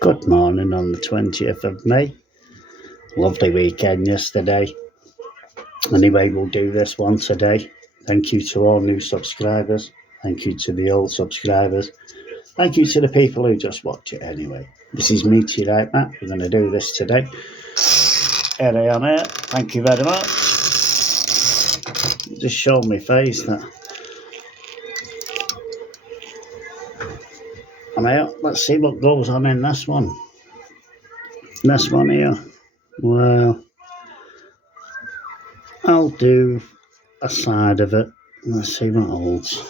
Good morning on the 20th of May. Lovely weekend yesterday. Anyway, we'll do this once a day. Thank you to all new subscribers. Thank you to the old subscribers. Thank you to the people who just watch it anyway. This is Meteorite Matt. We're going to do this today. Here I am here. Thank you very much. Just showed my face that I'm out. Let's see what goes on in this one. This one here. Well, I'll do a side of it. Let's see what holds.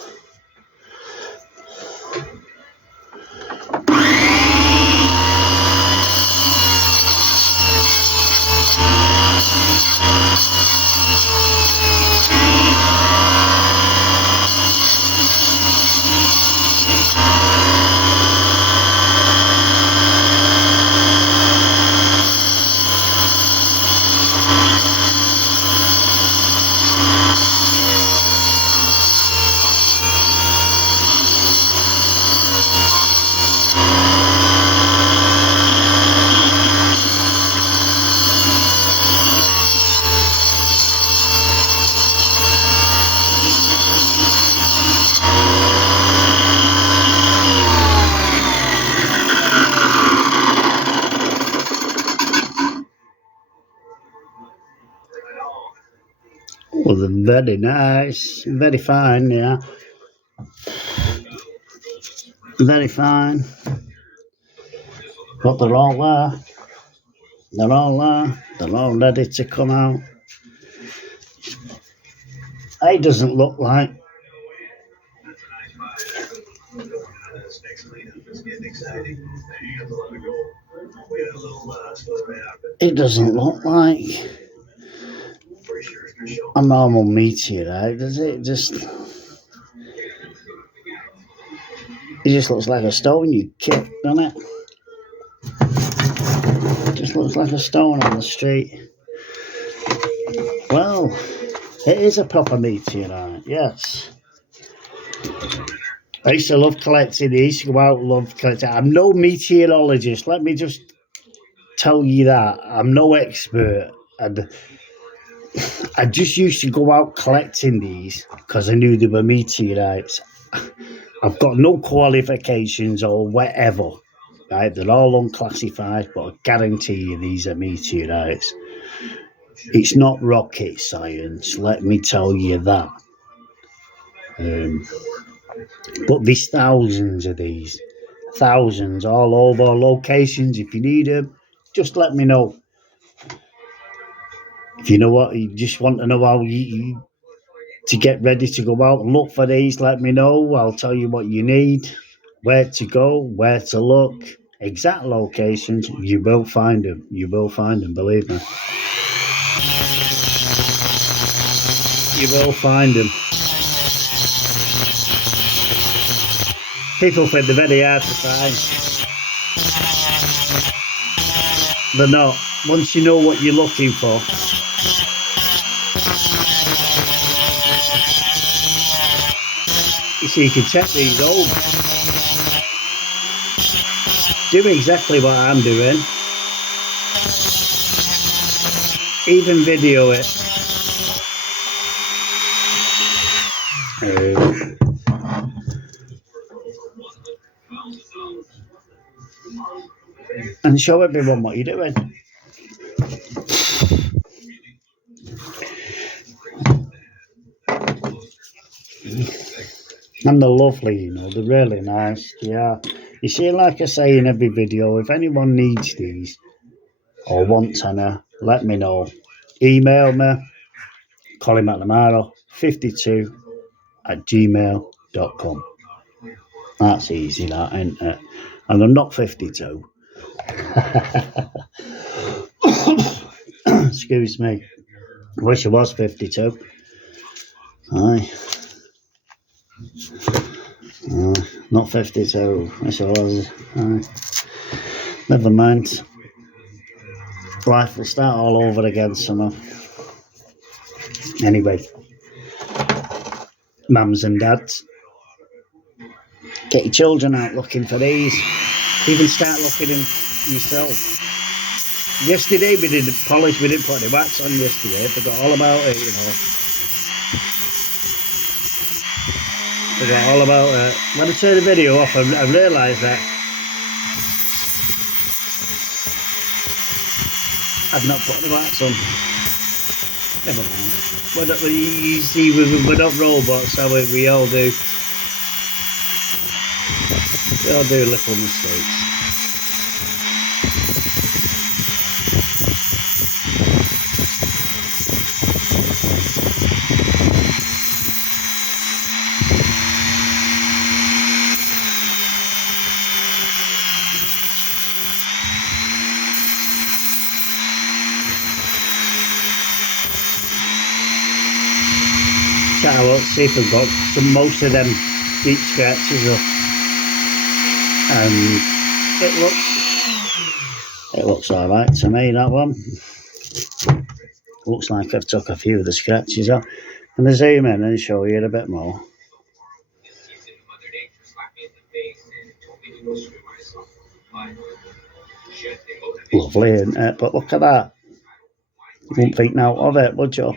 Well, they're very nice, very fine, yeah. Very fine. But they're all there. They're all there. They're all ready to come out. It doesn't look like. It doesn't look like a normal meteorite, does it? It just looks like a stone you kick, doesn't it? It just looks like a stone on the street. Well, it is a proper meteorite, yes. I used to love collecting these. I used to go out and love collecting. I'm no meteorologist. Let me just tell you that. I'm no expert. And I just used to go out collecting these because I knew they were meteorites. I've got no qualifications or whatever. Right? They're all unclassified, but I guarantee you these are meteorites. It's not rocket science, let me tell you that. But there's thousands of these. Thousands all over locations. If you need them, just let me know. If you know what, you just want to know how to get ready to go out and look for these, let me know. I'll tell you what you need, where to go, where to look, exact locations. You will find them. You will find them, believe me. You will find them. People think they're very hard to find. They're not. Once you know what you're looking for. You see, you can check these home. Do exactly what I'm doing. Even video it. And show everyone what you're doing. And they're lovely, you know, they're really nice, yeah. You see, like I say in every video, if anyone needs these or wants any, let me know. Email me, colinmcnamara52@gmail.com. That's easy, that, ain't it? And I'm not 52. Excuse me. I wish I was 52. Aye. Not 52. Wish I was. Aye. Never mind. Life will start all over again somehow. Anyway, mums and dads, get your children out looking for these. Even start looking in yourself. Yesterday we didn't polish, we didn't put any wax on yesterday. I forgot all about it, you know. Forgot all about it. When I turned the video off, I realised that I've not put any wax on. Never mind. We're not, you see, we're not robots, are we? We all do. We all do little mistakes. Let's see if we've got most of them deep scratches up, and it looks all right to me, that one. Looks like I've took a few of the scratches off. I'm going to zoom in and show you a bit more. Lovely, isn't it? But look at that. You wouldn't think now of it, would you?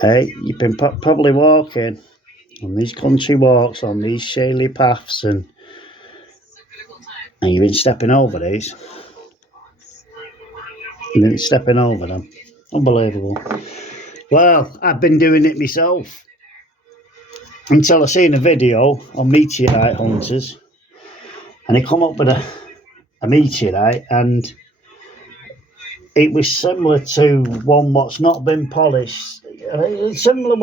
Hey, you've been probably walking on these country walks, on these shaly paths, and you've been stepping over these. You've been stepping over them. Unbelievable. Well, I've been doing it myself until I seen a video on meteorite hunters, and they come up with a meteorite, and it was similar to one what's not been polished. Similar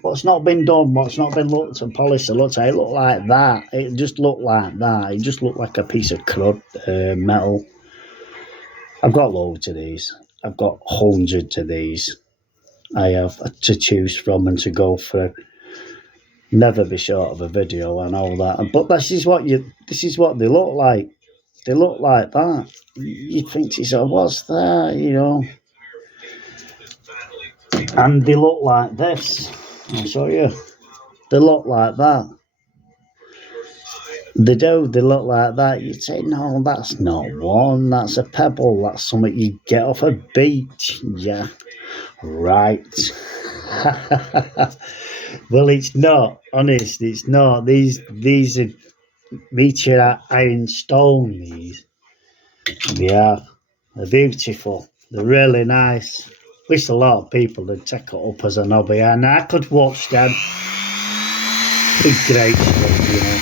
what's not been done, what's not been looked and polished. It looked like that. It just looked like that. It just looked like a piece of crud metal. I've got loads of these. I've got hundreds of these. I have to choose from and to go through. Never be short of a video and all that. But this is what they look like. They look like that. You'd think to yourself, what's that, you know? And they look like this. I'll show you. They look like that. They do. They look like that. You'd say, no, that's not one. That's a pebble. That's something you get off a beach. Yeah. Right. Well, it's not. Honest, it's not. These are meteorite ironstone. These. Yeah. They're beautiful. They're really nice. Wish a lot of people would take it up as an hobby, and I could watch them. It's great stuff, you know.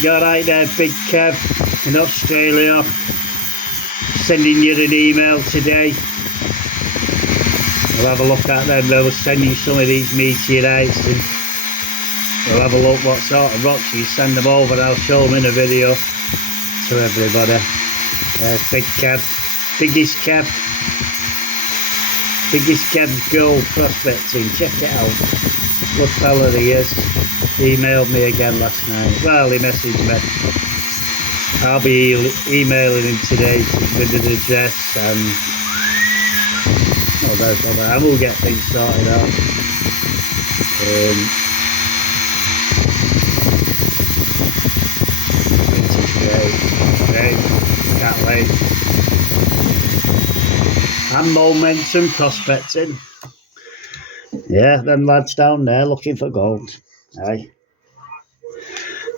You're right there, Big Kev in Australia. Sending you an email today. We'll have a look at them. They'll send you some of these meteorites, and we'll have a look what sort of rocks you send them over, and I'll show them in a video to everybody. There's Big Kev. Biggest Kev Gold Prospecting. Check it out. Good fella he is. He emailed me again last night. Well, he messaged me. I'll be emailing him today with an address, and I will get things sorted out. Great. Can't wait. And Momentum Prospecting. Yeah, them lads down there looking for gold. Aye.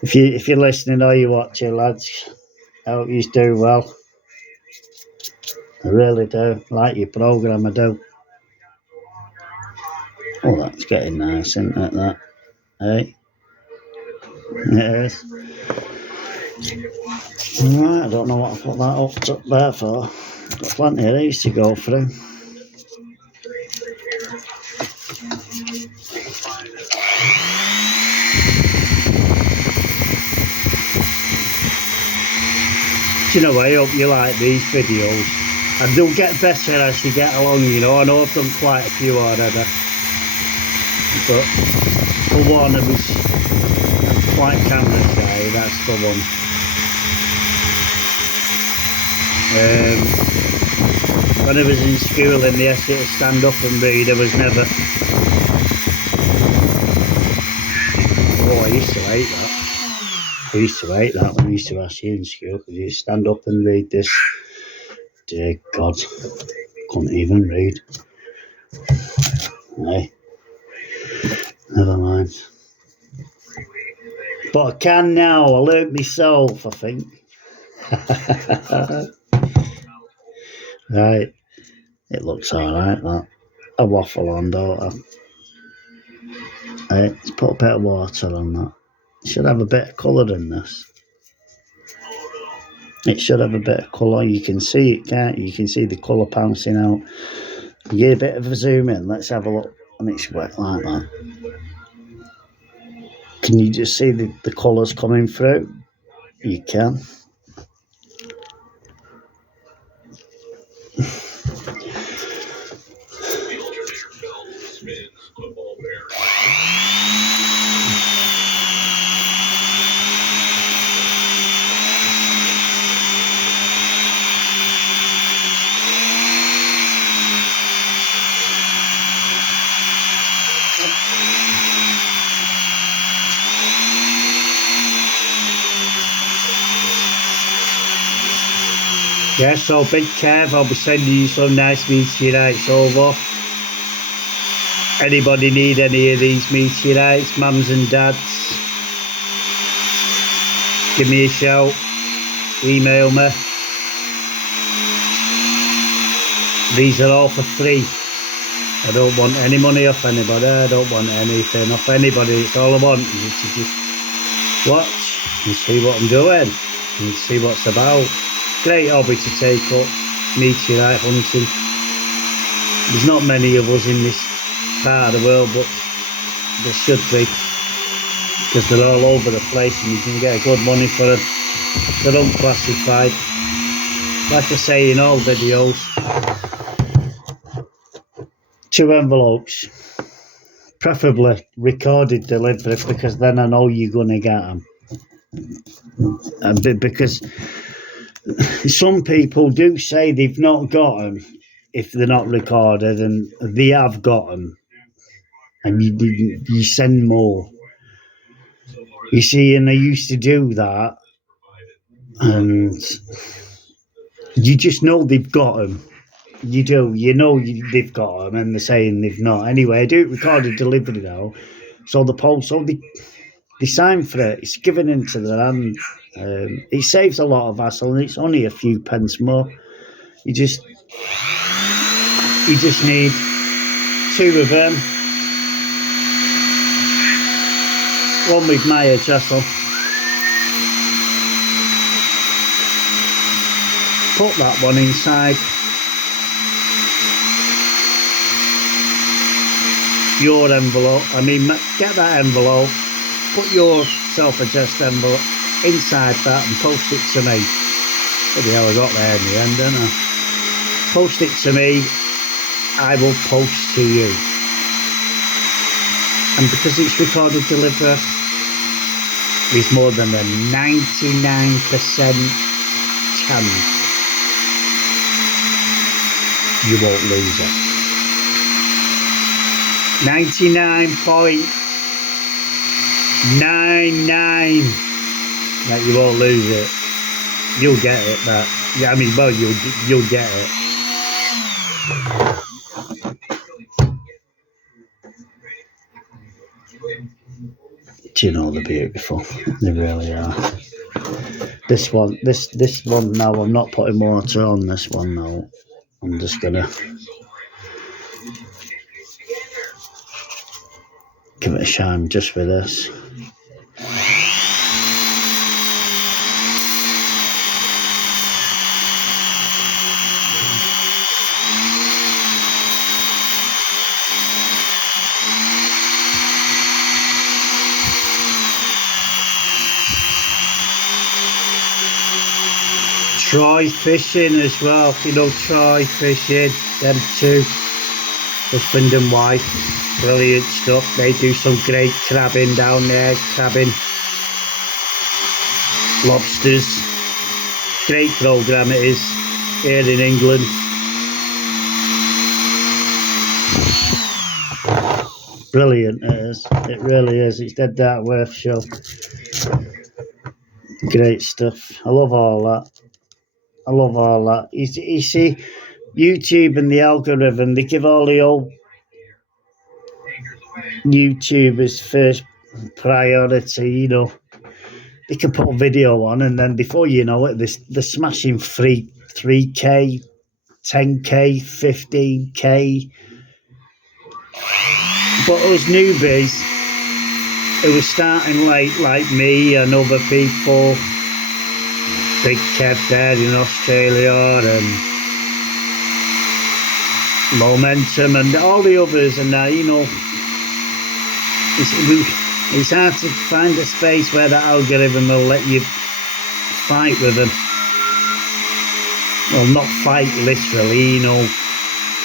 If you're listening or you're watching, lads, I hope you do well. I really do. Like your programme, I do. Oh, that's getting nice, isn't it, that? Hey? It is. Right, I don't know what I put that up there for. Got plenty of these to go through. Do you know, I hope you like these videos, and they'll get better as you get along, you know. I know I've done quite a few already, but for one, I was quite camera shy, that's for one. When I was in school and they asked you to stand up and read, I was never. Oh, I used to hate that. I used to hate that when I used to ask you in school, could you stand up and read this? Dear God, couldn't even read. Hey, never mind. But I can now, I learnt myself, I think. Right, it looks alright, that. I waffle on, don't I? Hey, let's put a bit of water on that. It should have a bit of colour in this. It should have a bit of colour. You can see it, can't you? You can see the colour pouncing out. You get a bit of a zoom in. Let's have a look. And it's wet like that. Can you just see the colours coming through? You can. Yeah, so big Kev, I'll be sending you some nice meteorites over. Anybody need any of these meteorites, mums and dads? Give me a shout, email me. These are all for free. I don't want any money off anybody, I don't want anything off anybody. It's all I want is to just watch and see what I'm doing and see what it's about. Great hobby to take up, meteorite hunting. There's not many of us in this part of the world, but there should be, because they're all over the place and you can get good money for them. They're unclassified. Like I say in all videos, 2 envelopes, preferably recorded delivery, because then I know you're going to get them. And because some people do say they've not got them if they're not recorded, and they have got them, and you send more. You see, and I used to do that, and you just know they've got them. You do, you know they've got them, and they're saying they've not. Anyway, I do recorded delivery now, so the post, so they sign for it. It's given into their hand. It saves a lot of hassle, and it's only a few pence more. You just need 2 of them, one with my address on. Put that one inside your envelope. I mean, get that envelope, put your self-addressed envelope inside that and post it to me. Bloody hell, I got there in the end, didn't I? Post it to me, I will post to you. And because it's recorded delivery, there's more than a 99% chance you won't lose it. 99.99 that you won't lose it. You'll get it, but yeah, I mean, well, you'll get it. Do you know, they're beautiful? They really are. This one now, I'm not putting water on this one now. I'm just gonna give it a shine just with this. Try fishing as well, you know, try fishing, them two, husband and wife, brilliant stuff. They do some great crabbing down there, crabbing, lobsters, great programme it is here in England. brilliant, it is. It really is. It's dead dark worth show. Great stuff. I love all that. I love all that. You see, YouTube and the algorithm, they give all the old YouTubers first priority, you know. They can put a video on and then before you know it, they're smashing 3K, 10K, 15K. But us newbies who were starting late like me and other people, Big Kev there in Australia and Momentum and all the others and you know, it's hard to find a space where the algorithm will let you fight with them. Well, not fight literally, you know,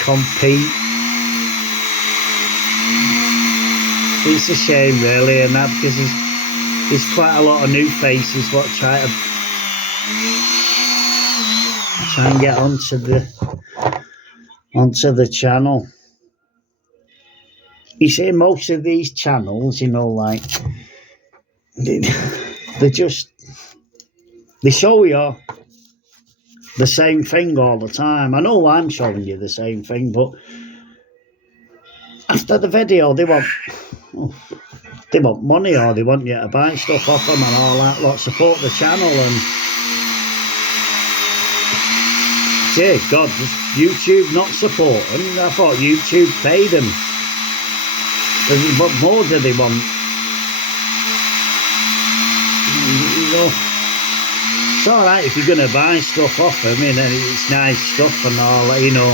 compete. It's a shame really, and that because there's quite a lot of new faces what try and get onto the channel. You see, most of these channels, you know, like they show you the same thing all the time. I know I'm showing you the same thing, but after the video, they want money or they want you to buy stuff off them and all that. Lot support the channel and dear God, does YouTube not support them? I thought YouTube paid them. What more do they want? You know, it's all right if you're going to buy stuff off them, and it's nice stuff and all that, you know.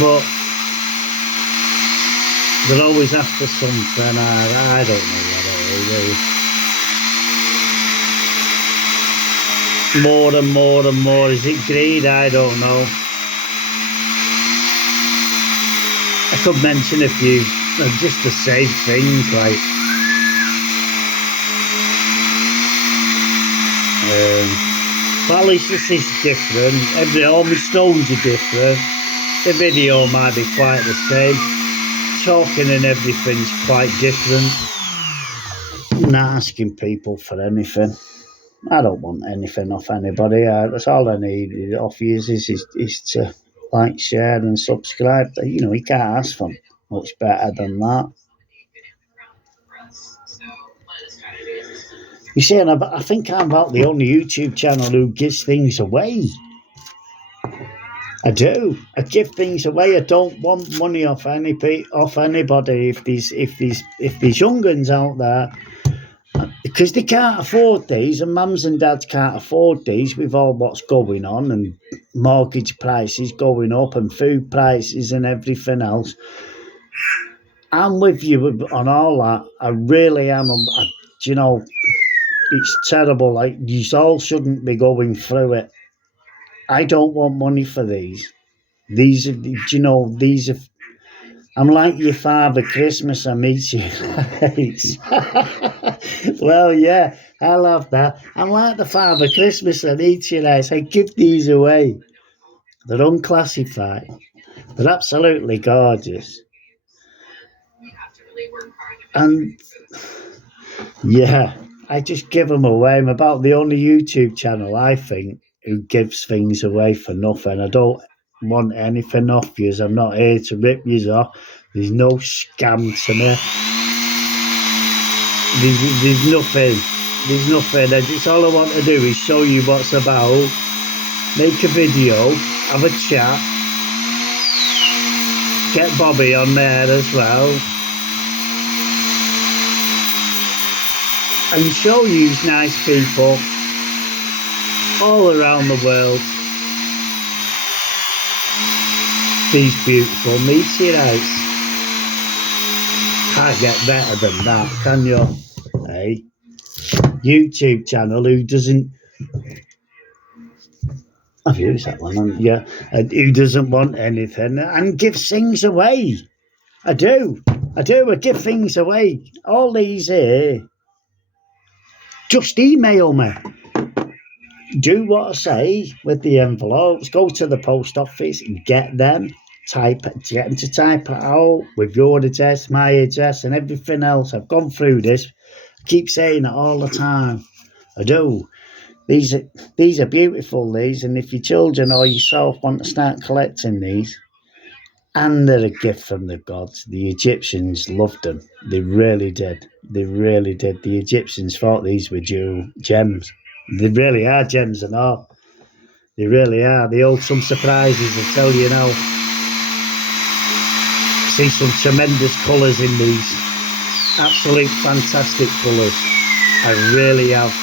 But they're always after something. I don't know what it is. More and more and more. Is it greed? I don't know. I could mention a few, just the same things like but at least this is different. All my stones are different. The video might be quite the same. Talking and everything's quite different. I'm not asking people for anything. I don't want anything off anybody. That's all I need off you is to like, share and subscribe. You know, you can't ask for much better than that. You see, and I think I'm about the only YouTube channel who gives things away. I do. I give things away. I don't want money off anybody. If these young uns out there, because they can't afford these, and mums and dads can't afford these with all what's going on and mortgage prices going up and food prices and everything else. I'm with you on all that. I really am. You know, it's terrible. Like, you all shouldn't be going through it. I don't want money for these. These are, you know, these are. I'm like your Father Christmas. I meet you. Well, yeah, I love that. I'm like the Father Christmas. I meet you nice. I give these away. They're unclassified. They're absolutely gorgeous. And yeah, I just give them away. I'm about the only YouTube channel, I think, who gives things away for nothing. I don't want anything off you. I'm not here to rip you off. There's no scam to me. There's nothing. There's nothing. It's all I want to do is show you what's about, make a video, have a chat, get Bobby on there as well, and show you nice people all around the world these beautiful meteorites. Can't get better than that, can you? Hey, YouTube channel who doesn't. I've used that one, yeah. Who doesn't want anything and gives things away. I do. I give things away. All these here. Just email me. Do what I say with the envelopes. Go to the post office and get them. get them to type it out with your address, my address, and everything else. I've gone through this. I keep saying it all the time. I do. These are beautiful, these, and if your children or yourself want to start collecting these, and they're a gift from the gods. The Egyptians loved them. They really did. They really did. The Egyptians thought these were gems. They really are gems and all. They really are. They hold some surprises, I tell you now. See some tremendous colours in these. Absolute fantastic colours. I really have.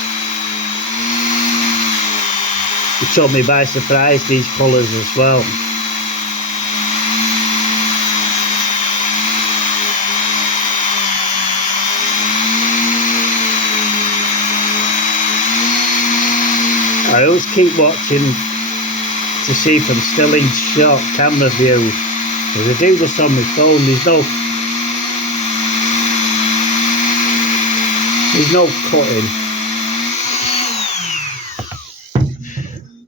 It took me by surprise, these colours as well. I always keep watching to see if I'm still in shot camera view. Because I do this on my phone, there's no cutting.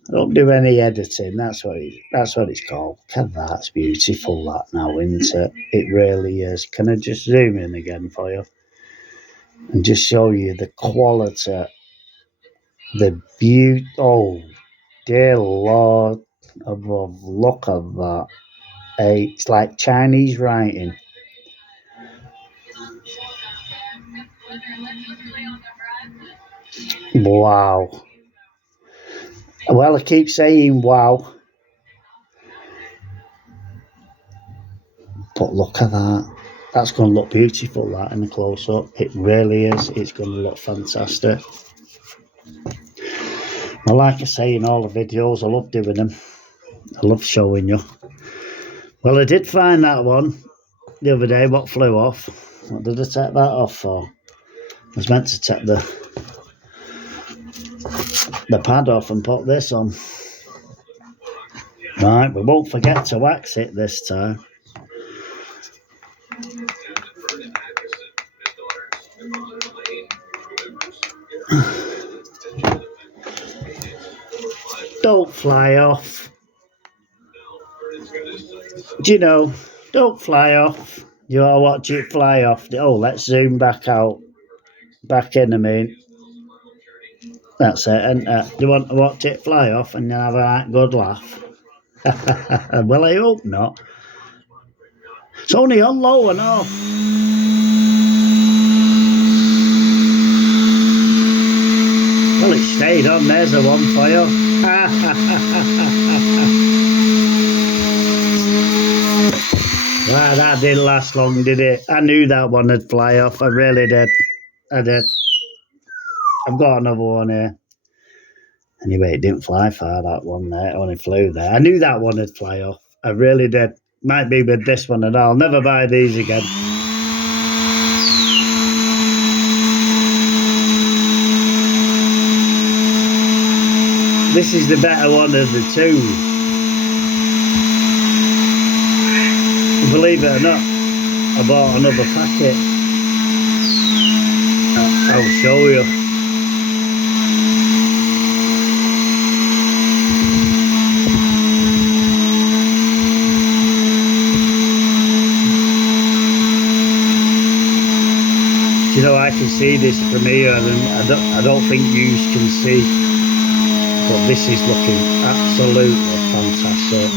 I don't do any editing, that's what it's called. That's beautiful, that now, isn't it? It really is. Can I just zoom in again for you? And just show you the quality, the beauty. Oh, dear Lord above, look at that. It's like Chinese writing. Wow. Well, I keep saying wow. But look at that. That's going to look beautiful, that, in the close-up. It really is. It's going to look fantastic. Well, like I say in all the videos, I love doing them. I love showing you. Well, I did find that one the other day, what flew off. What did I take that off for? I was meant to take the pad off and put this on. Right, we won't forget to wax it this time. Don't fly off. Do you know, don't fly off. You all watch it fly off. Oh, let's zoom back out. Back in a minute. That's it. And do you want to watch it fly off and then have a good laugh? Well, I hope not. It's only on low and off. Well, it stayed on. There's a one for you. Wow, that didn't last long, did it? I knew that one would fly off. I really did. I did. I've got another one here. Anyway, it didn't fly far, that one there. It only flew there. I knew that one would fly off. I really did. Might be with this one and I'll never buy these again. This is the better one of the two. Believe it or not, I bought another packet. I'll show you. You know, I can see this from here, and I don't think you can see, but this is looking absolutely fantastic.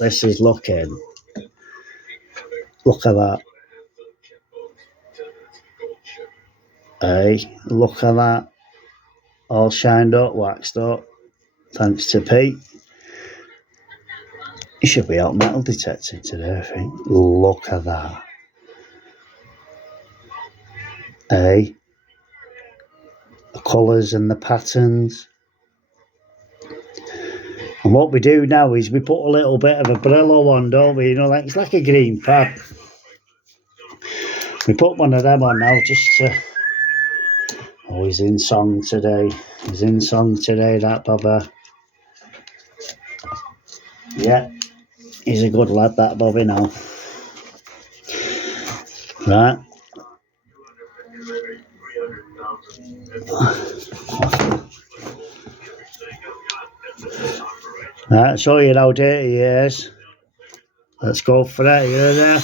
This is looking. Look at that. Hey, look at that. All shined up, waxed up. Thanks to Pete. He should be out metal detecting today, I think. Look at that. Hey. The colours and the patterns. And what we do now is we put a little bit of a Brillo on, don't we? You know, like it's like a green pad. We put one of them on now just to... Oh, he's in song today. He's in song today, that Bobby. Yeah, he's a good lad, that Bobby now. Right. Right, show you how dirty he is. Let's go for it. You there?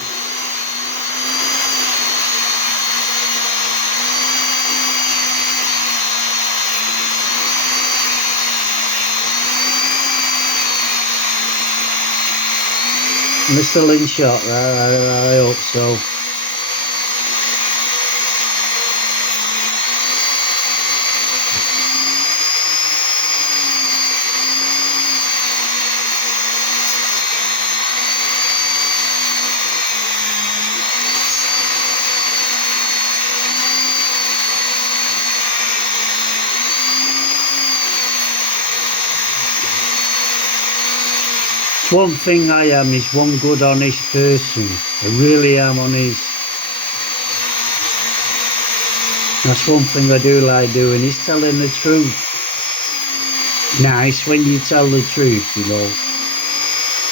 Missile shot there, I hope so. One thing I am is one good honest person. I really am honest. That's one thing I do like doing, is telling the truth. Nice when you tell the truth, you know.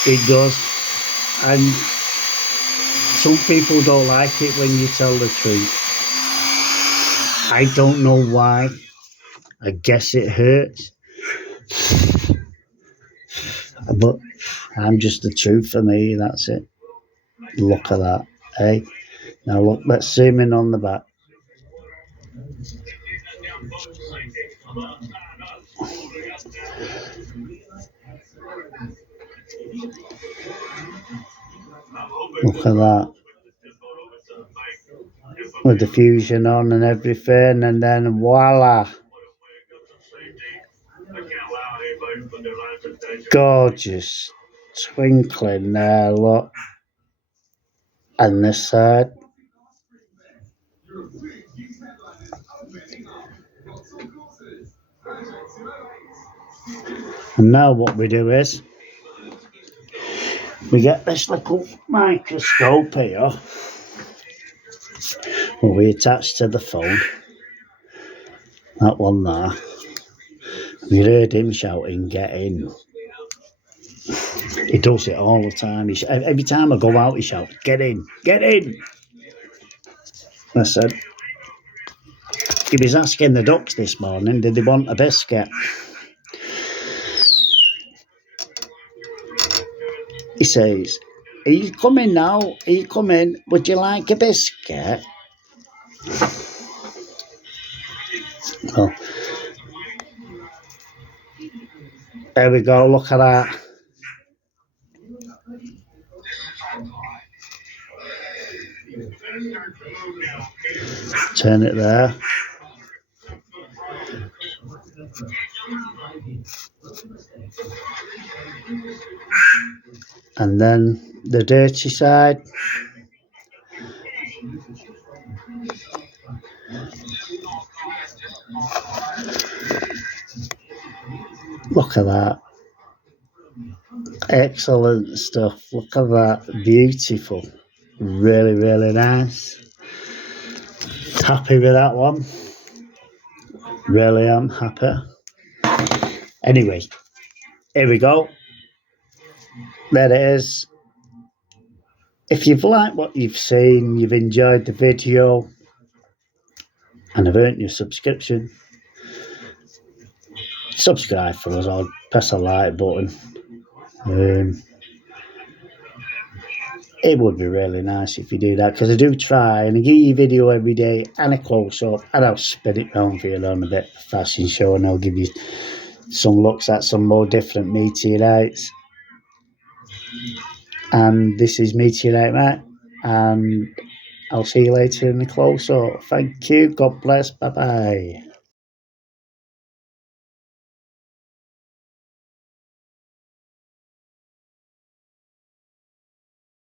It does. And some people don't like it when you tell the truth. I don't know why. I guess it hurts. But I'm just the truth for me, that's it. Look at that, eh? Now look, let's zoom in on the back. Look at that. With the fusion on and everything, and then voila. Gorgeous. Twinkling there, look. And this side. And now what we do is, we get this little microscope here, where we attach to the phone. That one there. We heard him shouting, "Get in." He does it all the time. Every time I go out, he shouts, "Get in, get in." I said, he was asking the ducks this morning, did they want a biscuit? He says, "Are you coming now? Are you coming? Would you like a biscuit?" Well, there we go, look at that. Turn it there. And then the dirty side. Look at that. Excellent stuff. Look at that. Beautiful. Really, really nice. Happy with that one. Really am happy. Anyway, here we go. There it is. If you've liked what you've seen, you've enjoyed the video, and have earned your subscription, subscribe for us or press a like button. It would be really nice if you do that, because I do try and I give you a video every day and a close-up, and I'll spin it round for you on a bit of a fashion show, and I'll give you some looks at some more different meteorites. And this is Meteorite Matt, and I'll see you later in the close-up. Thank you, God bless, bye-bye.